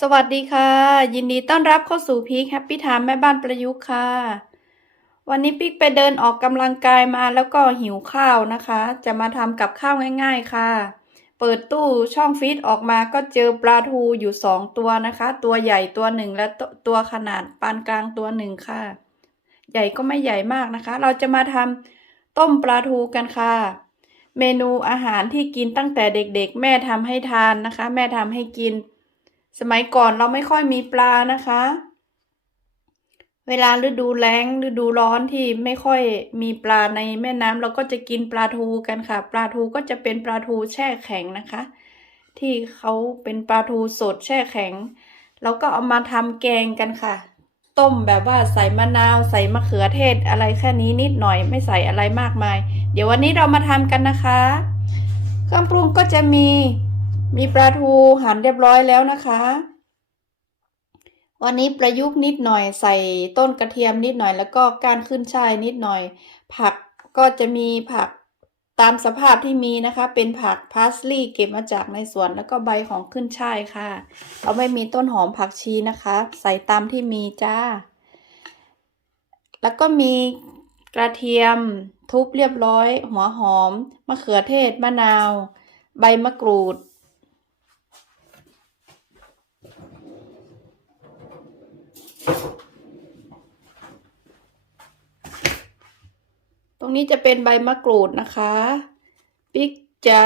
สวัสดีค่ะ ยินดีต้อนรับเข้าสู่พีคแฮปปี้ไทม์แม่บ้านประยุกต์ค่ะ วันนี้ปิ๊กไปเดินออกกำลังกายมาแล้วก็หิวข้าวนะคะ จะมาทำกับข้าวง่าย ๆค่ะ เปิดตู้ช่องฟีดออกมาก็เจอปลาทูอยู่สองตัวนะคะ ตัวใหญ่ตัวหนึ่งและตตัวขนาดปานกลางตัวหนึ่งค่ะ ใหญ่ก็ไม่ใหญ่มากนะคะ เราจะมาทำต้มปลาทูกันค่ะ เมนูอาหารที่กินตั้งแต่เด็กๆ แม่ทำให้ทานนะคะ แม่ทำให้กิน สมัยก่อนเราไม่ค่อยมีปลานะคะ เวลาฤดูแล้งฤดูร้อนที่ไม่ค่อยมีปลาในแม่น้ำเราก็จะกินปลาทูกันค่ะ ปลาทูก็จะเป็นปลาทูแช่แข็งนะคะ ที่เขาเป็นปลาทูสดแช่แข็ง แล้วก็เอามาทำแกงกันค่ะ ต้มแบบว่าใส่มะนาว ใส่มะเขือเทศอะไรแค่นี้นิดหน่อยไม่ใส่อะไรมากมาย เดี๋ยววันนี้เรามาทำกันนะคะ เครื่องปรุงก็จะมี มีปลาทูหั่นเรียบร้อยแล้วนะคะ วันนี้ประยุกต์นิดหน่อยใส่ต้นกระเทียมนิดหน่อย แล้วก็ก้านขึ้นช่ายนิดหน่อย ผักก็จะมีผักตามสภาพที่มีนะคะ เป็นผักพาสลีย์เก็บมาจากในสวนแล้วก็ใบของขึ้นช่ายค่ะ เราไม่มีต้นหอมผักชีนะคะ ใส่ตามที่มีจ้า แล้วก็มีกระเทียมทุบเรียบร้อย หัวหอม มะเขือเทศ มะนาว ใบมะกรูด ตรงนี้จะเป็นใบมะกรูดนะคะปิ๊กจะ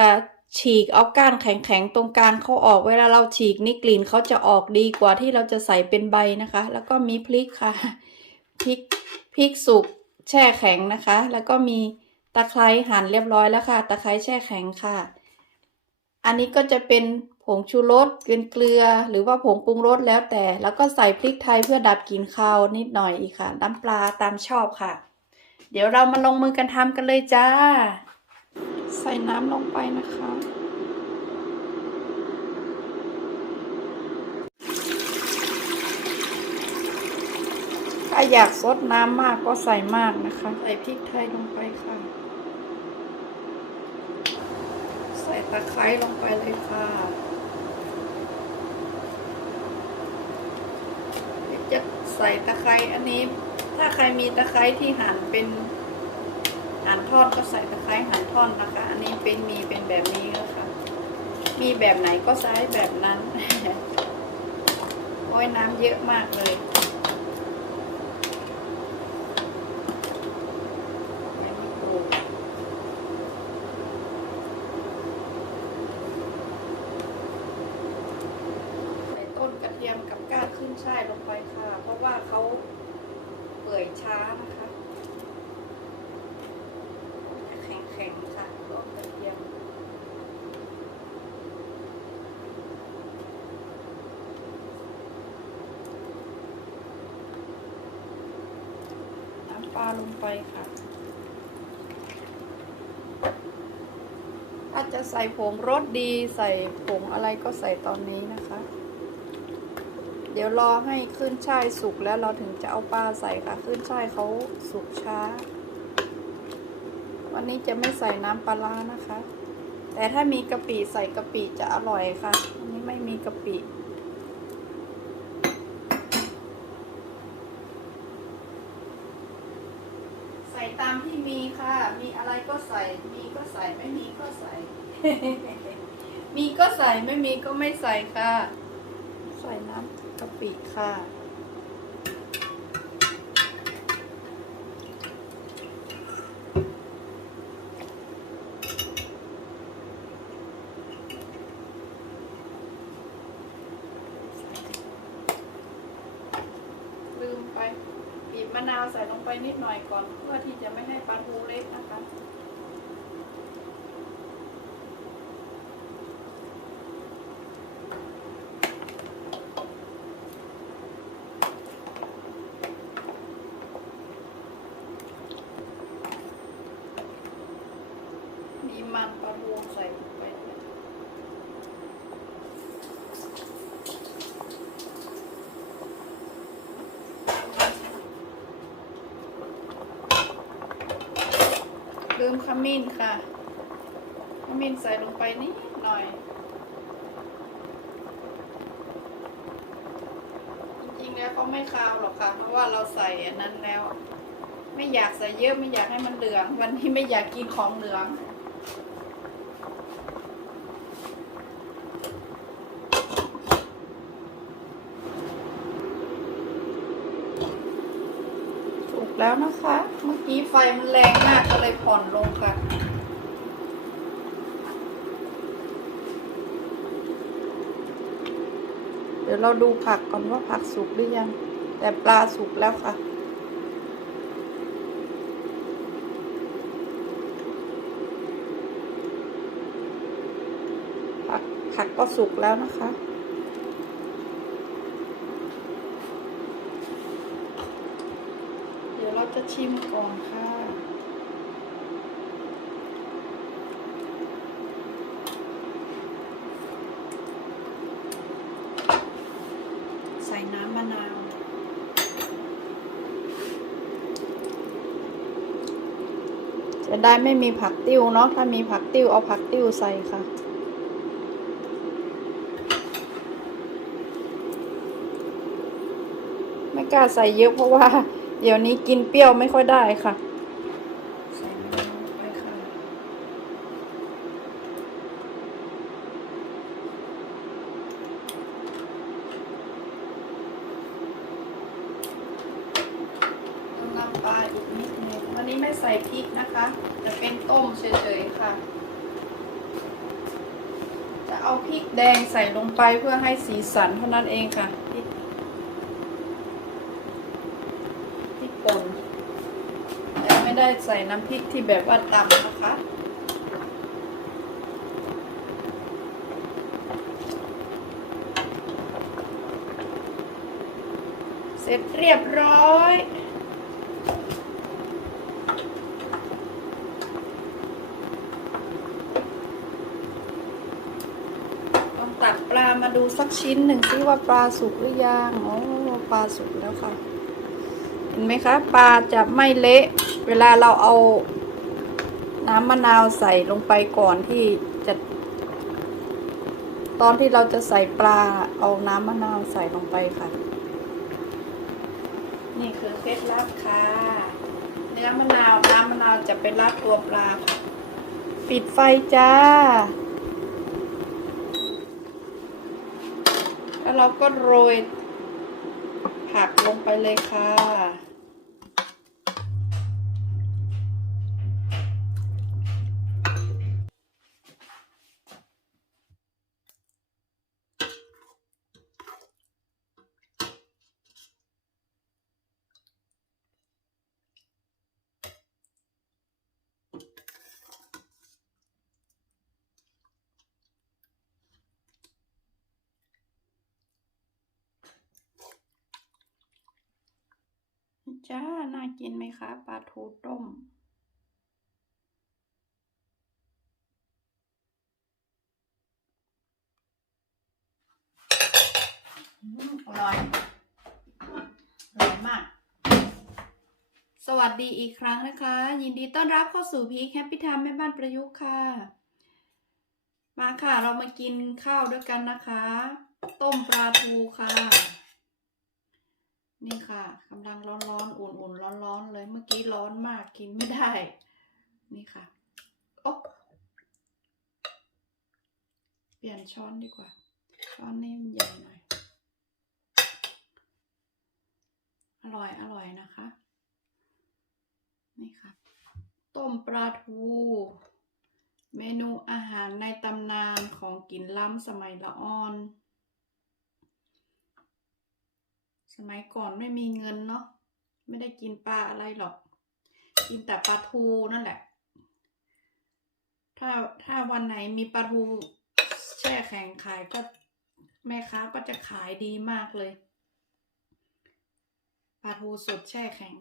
ฉีกเอาก้านแข็งๆตรงกลางเขาออกเวลาเราฉีกนี่กลิ่นเขาจะออกดีกว่าที่เราจะใส่เป็นใบนะคะ แล้วก็มีพริกค่ะพริกพริกสุกแช่แข็งนะคะ แล้วก็มีตะไคร้หั่นเรียบร้อยแล้วค่ะ ตะไคร้แช่แข็งค่ะ อันนี้ก็จะเป็น ผงชูรสเป็นเกลือ หรือว่าผงปรุงรสแล้วแต่ แล้วก็ใส่พริกไทยเพื่อดับกลิ่นคาวนิดหน่อยอีกค่ะ น้ำปลาตามชอบค่ะ เดี๋ยวเรามาลงมือกันทำกันเลยจ้า ใส่น้ำลงไปนะคะถ้าอยากซดน้ำมากก็ใส่มากนะคะ ใส่พริกไทยลงไปค่ะ ใส่ตะไคร้ลงไปเลยค่ะเดี๋ยว จะใส่ตะไคร้อันนี้ ถ้าใครมีตะไคร้ที่หั่นเป็นหั่นทอดก็ใส่ตะไคร้หั่นทอดนะคะ อันนี้เป็นมีเป็นแบบนี้แล้วค่ะมีแบบไหนก็ใช้แบบนั้นโอ้ยน้ำเยอะมากเลยใบมะกรูดใส่ต้นกระเทียมกับก้านขึ้นช่ายลงไปค่ะ เพราะว่าเขาเปื่อยช้านะคะแข็งๆค่ะต้นกระเทียม น้ำปลาลงไปค่ะถ้าจจะใส่ผงรสดีใส่ผงอะไรก็ใส่ตอนนี้นะคะ เดี๋ยวรอให้ขึ้นช่ายสุกแล้วเราถึงจะเอาปลาใส่ค่ะ ขึ้นช่ายเขาสุกช้า วันนี้จะไม่ใส่น้ำปลาร้านะคะ แต่ถ้ามีกะปิใส่กะปิจะอร่อยค่ะ อันนี้ไม่มีกะปิ ส่ตามที่มีค่ะ มีอะไรก็ใส่ มีก็ใส่ไม่มีก็ใส่ มีก็ใส่ไม่มีก็ไม่ใส่ค่ะ ใส่น้ำกะปิค่ะ ลืมไปบีบมะนาวใส่ลงไปนิดหน่อยก่อนเพื่อที่จะ ไม่ให้ปลาทูเล็กนะคะ มีมันปลาทูใส่ลงไปด้วย ลืมขมิ้นค่ะ ขมิ้นใส่ลงไปนิดหน่อย จริงๆแล้วเขาไม่คาวหรอกค่ะ เพราะว่าเราใส่อันนั้นแล้ว ไม่อยากใส่เยอะไม่อยากให้มันเหลือง วันที่ไม่อยากกินของเหลือง สุก แล้วนะคะ เมื่อกี้ไฟมันแรงมากก็เลยผ่อนลงค่ะเดี๋ยวเราดูผักก่อนว่าผักสุกหรือยัง แต่ปลาสุกแล้วค่ะ ผักผักก็สุกแล้วนะคะ เดี๋ยวเราจะ ชิมก่อนค่ะใส่น้ำมะนาวจะได้ไม่มีผักติ้วเนาะถ้ามีผักติ้วเอาผักติ้วใส่ค่ะ ไม่กล้าใส่เยอะเพราะว่า เดี๋ยวนี้กินเปรี้ยวไม่ค่อยได้ค่ะต้มน้ำปลาอีกนิดนึงวันนี้ไม่ใส่พริกนะคะ จะเป็นต้มเฉยๆค่ะ จะเอาพริกแดงใส่ลงไปเพื่อให้สีสันเท่านั้นเองค่ะพริกพริก ป่นแต่ไม่ได้ใส่น้ำพริกที่แบบว่าตำนะคะเสร็จเรียบร้อยลองตักปลามาดูสักชิ้นหนึ่งซิว่าปลาสุกหรือยังโอ้ปลาสุกแล้วค่ะ ไหมคะปลาจะไม่เละ เวลาเราเอาน้ำมะนาวใส่ลงไปก่อนที่จะ ตอนที่เราจะใส่ปลาเอาน้ำมะนาวใส่ลงไปค่ะ นี่คือเคล็ดลับค่ะ เนื้อมะนาวน้ำมะนาวจะเป็นรัดตัวปลาค่ะปิดไฟจ้า แล้วเราก็โรยผักลงไปเลยค่ะ จ้า น่ากินไหมคะปลาทูต้มอืมอร่อย อร่อยมาก สวัสดีอีกครั้งนะคะ ยินดีต้อนรับเข้าสู่พีคแฮปปี้ไทม์แม่บ้านประยุกต์ค่ะ มาค่ะ เรามากินข้าวด้วยกันนะคะ ต้มปลาทูค่ะ นี่ค่ะกำลังร้อนๆอุ่นๆร้อนๆเลยเมื่อกี้ร้อนมากกินไม่ได้ นี่ค่ะโอ๊ะเปลี่ยนช้อนดีกว่า ช้อนนี้มันใหญ่หน่อย อร่อยอร่อยนะคะ นี่ค่ะ ต้มปลาทู เมนูอาหารในตำนานของกินล้ำสมัยละอ่อน สมัยก่อนไม่มีเงินเนาะไม่ได้กินปลาอะไรหรอก กินแต่ปลาทูนั่นแหละ ถ้าถ้าวันไหนมีปลาทูแช่แข็งขายก็แม่ค้าก็จะขายดีมากเลยปลาทูสดแช่แข็ง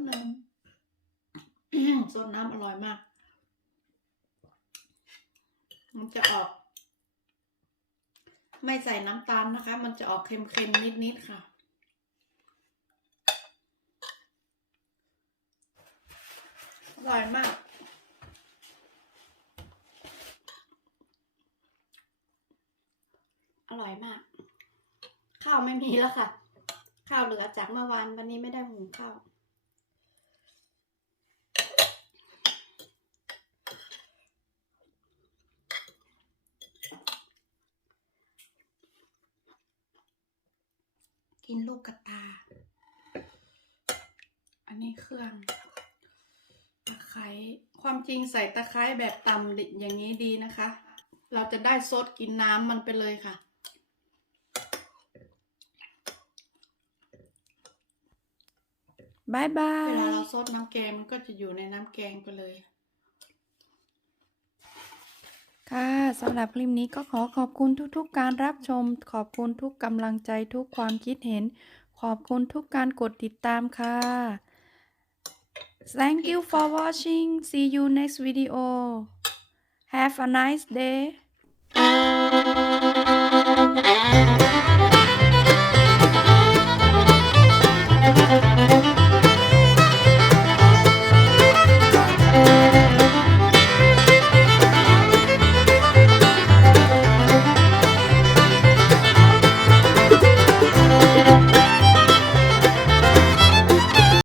สดน้ำสดน้ำอร่อยมาก มันจะออก ไม่ใส่น้ำตาลนะคะ มันจะออกเค็มๆนิดๆค่ะ อร่อยมากอร่อยมาก ข้าวไม่มีแล้วค่ะ ข้าวเหลือจากเมื่อวานวันนี้ไม่ได้หุงข้าว กินลูกกระตา อันนี้เครื่อง ตะไคร้ ความจริงใส่ตะไคร้แบบตำดิอย่างนี้ดีนะคะ เราจะได้ซดกินน้ำมันไปเลยค่ะ บายบาเวยลาเราซดน้ำแกงมันก็จะอยู่ในน้ำแกงไปเลย ค่ะสำหรับคลิปนี้ก็ขอขอบคุณทุกๆ การรับชม ขอบคุณทุกกำลังใจทุกความคิดเห็น ขอบคุณทุกการกดติดตามค่ะ Thank you for watching see you next video have a nice day